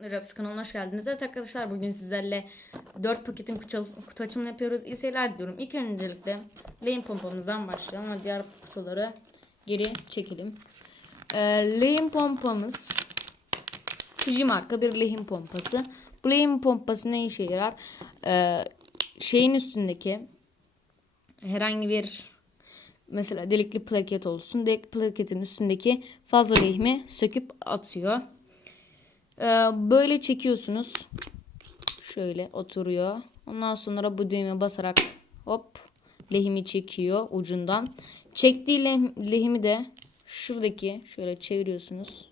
Raps kanalına hoş geldiniz. Evet arkadaşlar bugün sizlerle 4 paketin kutu, açımını yapıyoruz. İyi seyirler diyorum. İlk öncelikle lehim pompamızdan başlayalım ama diğer kutuları geri çekelim. Ee, lehim pompamız Fuji marka bir lehim pompası. Bu lehim pompası ne işe yarar? Ee, şeyin üstündeki herhangi bir mesela delikli plaket olsun. Delikli plaketin üstündeki fazla lehimi söküp atıyor. Ee, böyle çekiyorsunuz. Şöyle oturuyor. Ondan sonra bu düğmeye basarak hop lehimi çekiyor ucundan. Çektiği leh- lehimi de şuradaki şöyle çeviriyorsunuz.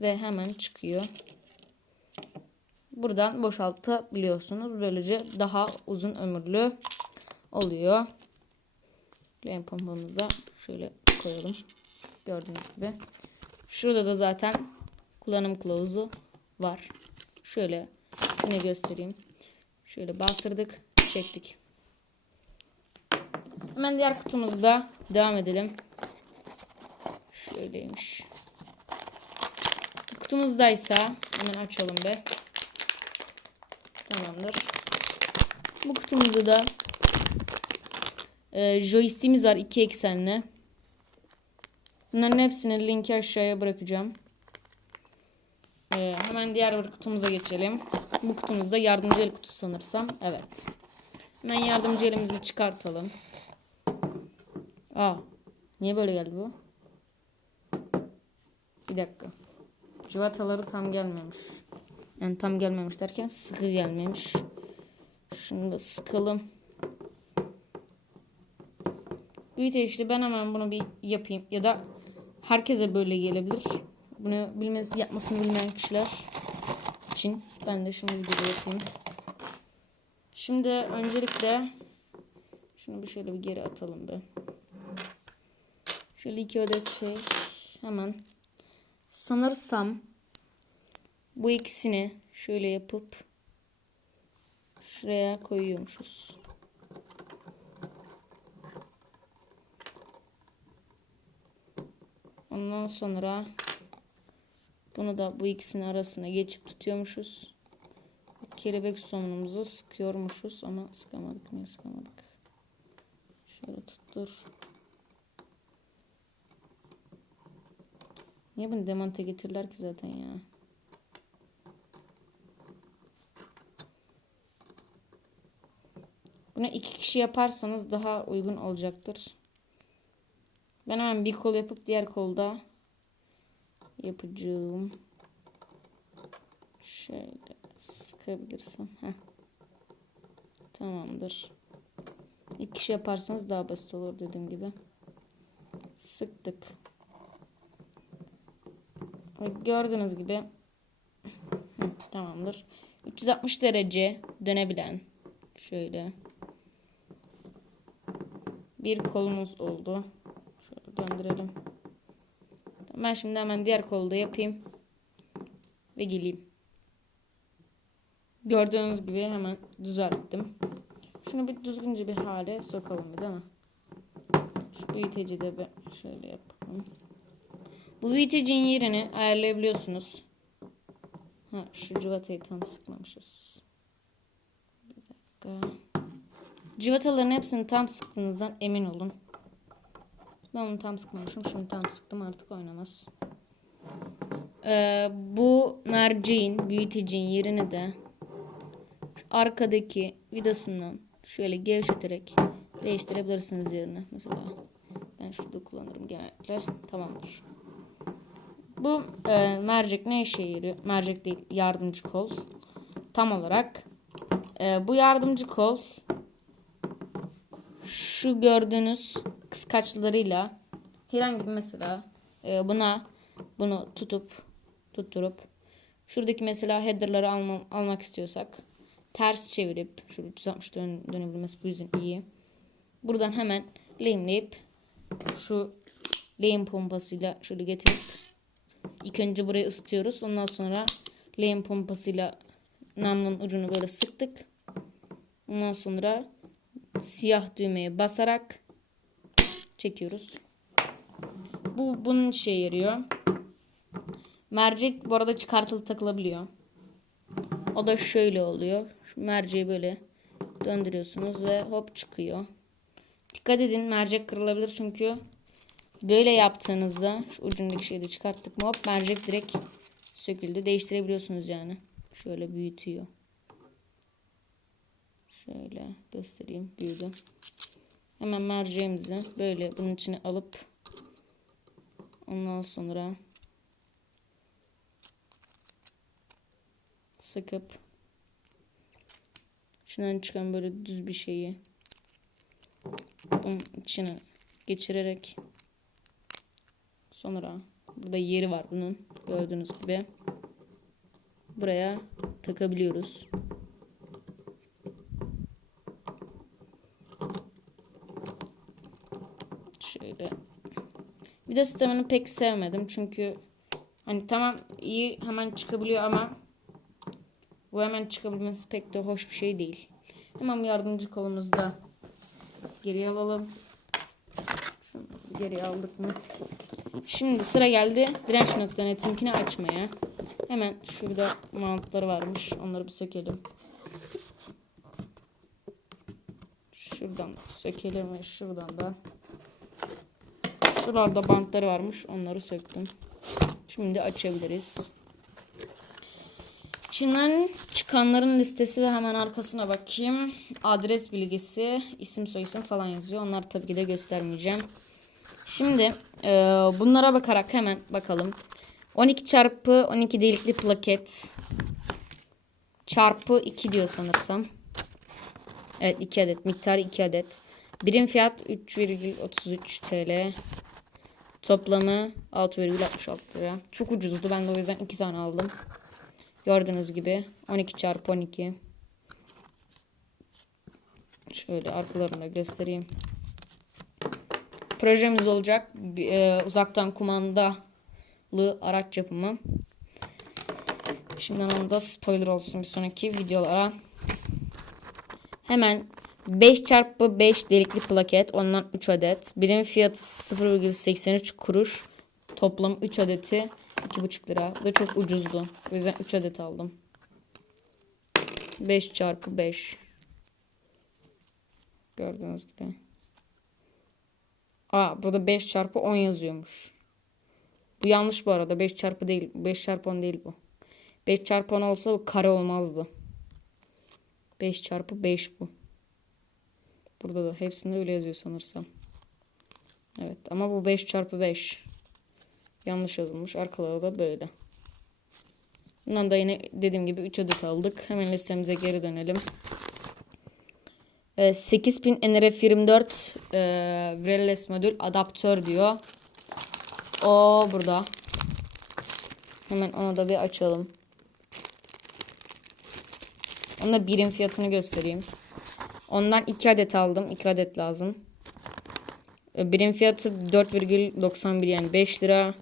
Ve hemen çıkıyor. Buradan boşaltabiliyorsunuz. Böylece daha uzun ömürlü oluyor. Lehim pompamızı da şöyle koyalım. Gördüğünüz gibi. Şurada da zaten kullanım kılavuzu var. Şöyle yine göstereyim. Şöyle bastırdık, çektik. Hemen diğer kutumuzda devam edelim. Şöyleymiş. Kutumuzdaysa hemen açalım be. Tamamdır. Bu kutumuzda da e, joystick'imiz var iki eksenli. Bunların hepsini linki aşağıya bırakacağım. Ee, hemen diğer bir kutumuza geçelim. Bu kutumuzda yardımcı el kutusu sanırsam. Evet. Hemen yardımcı elimizi çıkartalım. Aa, niye böyle geldi bu? Bir dakika. Civataları tam gelmemiş. Yani tam gelmemiş derken sıkı gelmemiş. Şunu da sıkalım. Büyüteçli ben hemen bunu bir yapayım. Ya da herkese böyle gelebilir. Bunu bilmesi, yapmasını bilmeyen kişiler için ben de şimdi videoda yapayım. Şimdi öncelikle şunu bir şöyle bir geri atalım be. Şöyle iki adet şey hemen sanırsam bu ikisini şöyle yapıp şuraya koyuyormuşuz. Ondan sonra bunu da bu ikisinin arasına geçip tutuyormuşuz. Kelebek sonumuzu sıkıyormuşuz ama sıkamadık. Niye sıkamadık? Şöyle tuttur. Niye bunu demante getirirler ki zaten ya? Bunu iki kişi yaparsanız daha uygun olacaktır. Ben hemen bir kol yapıp diğer kolda yapacağım. Şöyle sıkabilirsem. Heh. Tamamdır. İki kişi yaparsanız daha basit olur dediğim gibi. Sıktık. Gördüğünüz gibi tamamdır. 360 derece dönebilen şöyle bir kolumuz oldu. Şöyle döndürelim. Ben şimdi hemen diğer kolu da yapayım. Ve geleyim. Gördüğünüz gibi hemen düzelttim. Şunu bir düzgünce bir hale sokalım bir değil mi? Şu büyüteci de şöyle yapalım. Bu büyütecinin yerini ayarlayabiliyorsunuz. Ha, şu civatayı tam sıkmamışız. Bir dakika. Civataların hepsini tam sıktığınızdan emin olun. Ben onu tam sıkmamışım. Şimdi tam sıktım artık oynamaz. Ee, bu merceğin, büyütecinin yerini de şu arkadaki vidasından şöyle gevşeterek değiştirebilirsiniz yerini. Mesela ben şurada kullanırım genellikle. Tamamdır. Bu e, mercek ne işe yarıyor? Mercek değil, yardımcı kol. Tam olarak. E, bu yardımcı kol şu gördüğünüz kıskaçlarıyla herhangi bir mesela e, buna bunu tutup tutturup şuradaki mesela header'ları alma, almak istiyorsak ters çevirip şu 360 dön, dönebilmesi bu yüzden iyi. Buradan hemen lehimleyip şu lehim pompasıyla şöyle getirip ilk önce burayı ısıtıyoruz. Ondan sonra lehim pompasıyla namlunun ucunu böyle sıktık. Ondan sonra siyah düğmeye basarak çekiyoruz. Bu bunun işe yarıyor. Mercek bu arada çıkartılıp takılabiliyor. O da şöyle oluyor. Şu merceği böyle döndürüyorsunuz ve hop çıkıyor. Dikkat edin mercek kırılabilir çünkü böyle yaptığınızda şu ucundaki şeyi de çıkarttık mı hop mercek direkt söküldü. Değiştirebiliyorsunuz yani. Şöyle büyütüyor. Şöyle göstereyim. Büyüdü. Hemen merceğimizi böyle bunun içine alıp ondan sonra sıkıp içinden çıkan böyle düz bir şeyi bunun içine geçirerek sonra burada yeri var bunun gördüğünüz gibi buraya takabiliyoruz. Şöyle. De sistemini pek sevmedim çünkü hani tamam iyi hemen çıkabiliyor ama bu hemen çıkabilmesi pek de hoş bir şey değil. Hemen yardımcı kolumuzda geriye alalım. Geriye aldık mı? Şimdi sıra geldi direnç.net'inkini açmaya. Hemen şurada mountları varmış. Onları bir sökelim. Şuradan sökelim ve şuradan da. Şuralarda bantları varmış. Onları söktüm. Şimdi açabiliriz. İçinden çıkanların listesi ve hemen arkasına bakayım. Adres bilgisi, isim soyisim falan yazıyor. Onları tabii ki de göstermeyeceğim. Şimdi e, bunlara bakarak hemen bakalım. 12 çarpı 12 delikli plaket çarpı 2 diyor sanırsam. Evet 2 adet. Miktarı 2 adet. Birim fiyat 3,33 TL. Toplamı 6,66 lira. Çok ucuzdu. Ben de o yüzden 2 tane aldım. Gördüğünüz gibi 12 çarpı 12. Şöyle arkalarını da göstereyim. Projemiz olacak. E, uzaktan kumandalı araç yapımı. Şimdiden onu da spoiler olsun bir sonraki videolara. Hemen 5 çarpı 5 delikli plaket. Ondan 3 adet. Birim fiyatı 0,83 kuruş. Toplam 3 adeti 2,5 lira. Ve çok ucuzdu. O yüzden 3 adet aldım. 5 çarpı 5. Gördüğünüz gibi. Aa burada 5 çarpı 10 yazıyormuş. Bu yanlış bu arada. 5 çarpı değil. 5 çarpı 10 değil bu. 5 çarpı 10 olsa bu kare olmazdı. 5 çarpı 5 bu. Burada da hepsinde öyle yazıyor sanırsam. Evet ama bu 5 çarpı 5. Yanlış yazılmış. Arkaları da böyle. Bundan da yine dediğim gibi 3 adet aldık. Hemen listemize geri dönelim. E, 8000 NRF24 e, wireless modül adaptör diyor. O burada. Hemen onu da bir açalım. Onun da birim fiyatını göstereyim. Ondan 2 adet aldım. 2 adet lazım. E, Birim fiyatı 4,91 yani 5 lira.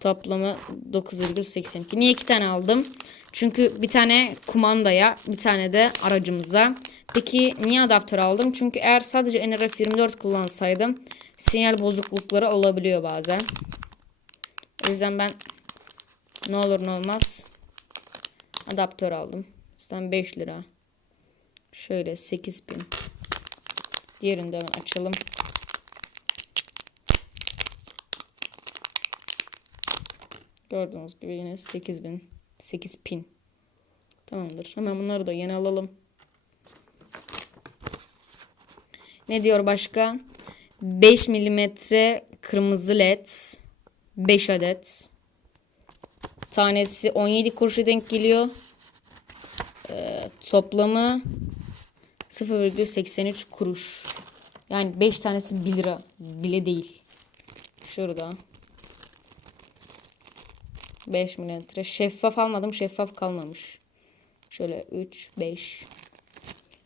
Toplamı 9,82. Niye 2 tane aldım? Çünkü bir tane kumandaya, bir tane de aracımıza. Peki niye adaptör aldım? Çünkü eğer sadece NRF24 kullansaydım sinyal bozuklukları olabiliyor bazen. O yüzden ben ne olur ne olmaz adaptör aldım. Sizden 5 lira. Şöyle 8000. Diğerini de hemen açalım. Gördüğünüz gibi yine 8000. 8 pin. Tamamdır. Hemen bunları da yeni alalım. Ne diyor başka? 5 milimetre kırmızı led. 5 adet. Tanesi 17 kuruşa denk geliyor. Ee, toplamı 0,83 kuruş. Yani 5 tanesi 1 lira bile değil. Şurada. 5 milimetre. Şeffaf almadım. Şeffaf kalmamış. Şöyle 3, 5.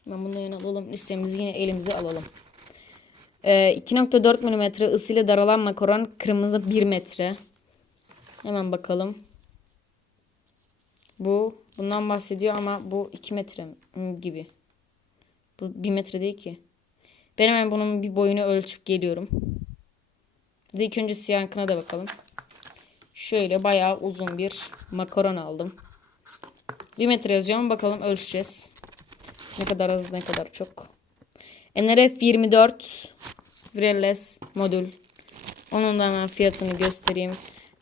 Ben bunu yine alalım. Listemizi yine elimize alalım. Ee, 2.4 milimetre ısıyla daralan makaron. Kırmızı 1 metre. Hemen bakalım. Bu bundan bahsediyor ama bu 2 metre gibi. Bu 1 metre değil ki. Ben hemen bunun bir boyunu ölçüp geliyorum. Bir ilk önce siyahına da bakalım. Şöyle bayağı uzun bir makaron aldım. 1 metre yazıyorum. Bakalım ölçeceğiz. Ne kadar az ne kadar çok. NRF 24 wireless modül. Onun da hemen fiyatını göstereyim.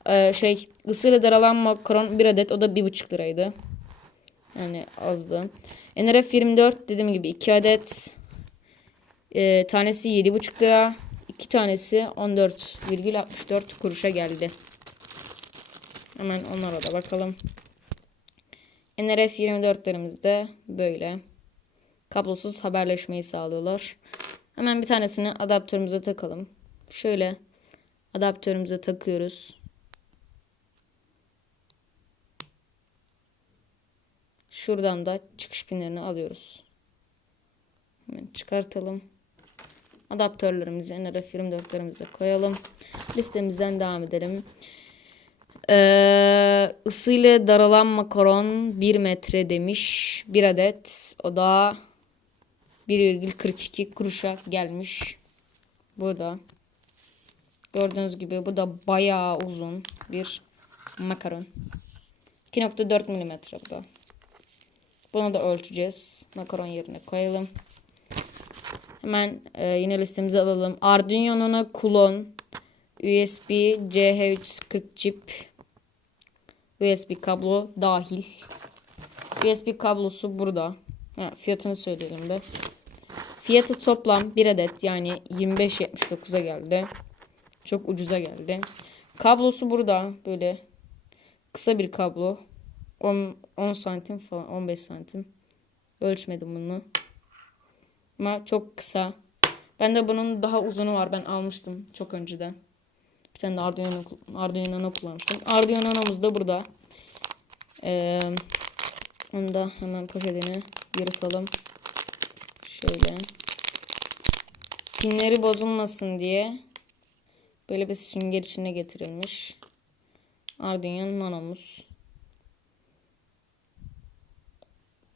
Ee, şey ısıyla daralan makaron bir adet o da 1,5 liraydı. Yani azdı. NRF 24 dediğim gibi 2 adet. Ee, tanesi 7,5 lira. 2 tanesi 14,64 kuruşa geldi. Hemen onlara da bakalım. NRF 24'lerimiz de böyle. Kablosuz haberleşmeyi sağlıyorlar. Hemen bir tanesini adaptörümüze takalım. Şöyle adaptörümüze takıyoruz. Şuradan da çıkış pinlerini alıyoruz. Hemen çıkartalım. Adaptörlerimizi NRF 24'lerimize koyalım. Listemizden devam edelim. Ee, ısıyla daralan makaron 1 metre demiş. 1 adet. O da 1,42 kuruşa gelmiş. Bu da. Gördüğünüz gibi bu da bayağı uzun bir makaron. 2.4 milimetre bu da. Bunu da ölçeceğiz. Makaron yerine koyalım. Hemen e, yine listemize alalım. Arduino'na kulon, USB CH340 çip, USB kablo dahil. USB kablosu burada. Ha, fiyatını söyleyelim be. Fiyatı toplam 1 adet yani 25.79'a geldi. Çok ucuza geldi. Kablosu burada böyle kısa bir kablo. 10, 10 santim falan 15 santim. Ölçmedim bunu. Ama çok kısa. Ben de bunun daha uzunu var. Ben almıştım çok önceden. Bir tane de Arduino, Arduino kullanmıştım. Arduino'muz da burada. Ee, onu da hemen poşetini yırtalım. Şöyle. Pinleri bozulmasın diye böyle bir sünger içine getirilmiş. Arduino Nano'muz.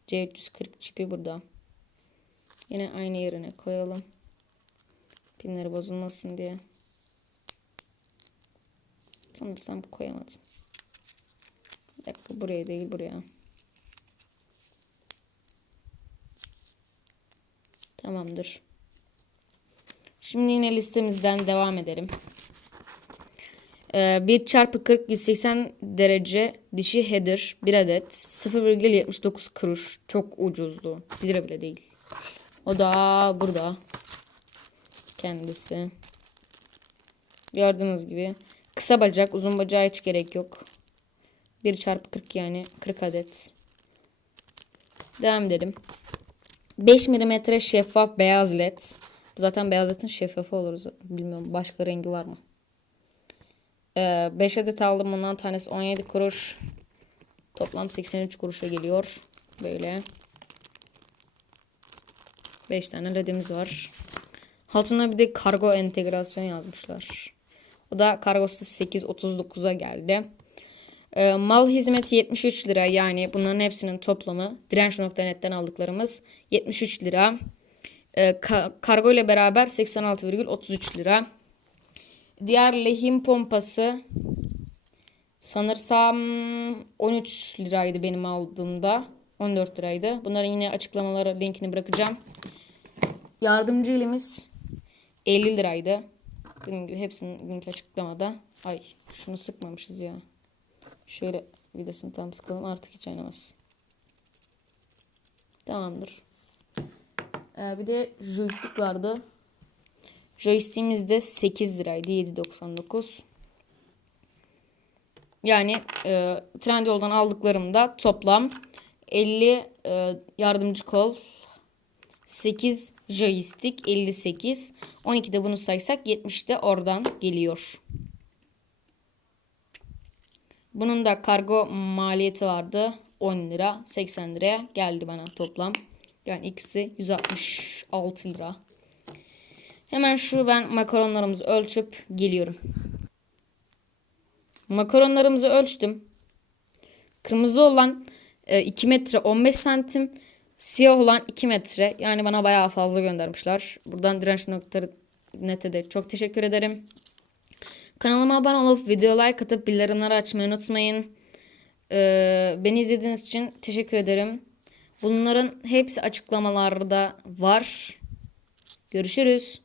C340 çipi burada. Yine aynı yerine koyalım. Pinleri bozulmasın diye. Sanırsam koyamadım. Bir dakika buraya değil buraya. Tamamdır. Şimdi yine listemizden devam edelim. Ee, 1 çarpı 40 180 derece dişi header 1 adet 0,79 kuruş. Çok ucuzdu. 1 lira bile değil. O da burada. Kendisi. Gördüğünüz gibi. Kısa bacak, uzun bacağa hiç gerek yok. 1 çarpı 40 yani 40 adet. Devam edelim. 5 mm şeffaf beyaz led. Zaten beyaz ledin şeffafı olur. Bilmiyorum başka rengi var mı? Ee, 5 adet aldım. Bundan tanesi 17 kuruş. Toplam 83 kuruşa geliyor. Böyle. 5 tane ledimiz var. Altına bir de kargo entegrasyon yazmışlar. O da kargosu 8.39'a geldi. Ee, mal hizmeti 73 lira yani bunların hepsinin toplamı direnç.net'ten aldıklarımız 73 lira. Ee, ka- kargo ile beraber 86,33 lira. Diğer lehim pompası sanırsam 13 liraydı benim aldığımda. 14 liraydı. Bunların yine açıklamaları linkini bırakacağım. Yardımcı elimiz 50 liraydı. Dediğim gibi hepsinin linki açıklamada. Ay şunu sıkmamışız ya. Şöyle vidasını tam sıkalım artık hiç oynamaz. Tamamdır. Ee, bir de joystick vardı. Joystick'imiz de 8 liraydı. 7.99. Yani e, Trendyol'dan aldıklarımda toplam 50 e, yardımcı kol 8 joystick 58 12 de bunu saysak 70 de oradan geliyor. Bunun da kargo maliyeti vardı. 10 lira 80 liraya geldi bana toplam. Yani ikisi 166 lira. Hemen şu ben makaronlarımızı ölçüp geliyorum. Makaronlarımızı ölçtüm. Kırmızı olan 2 metre 15 santim. Siyah olan 2 metre. Yani bana bayağı fazla göndermişler. Buradan direnç.net'e de çok teşekkür ederim. Kanalıma abone olup video like atıp bildirimleri açmayı unutmayın. Ee, beni izlediğiniz için teşekkür ederim. Bunların hepsi açıklamalarda var. Görüşürüz.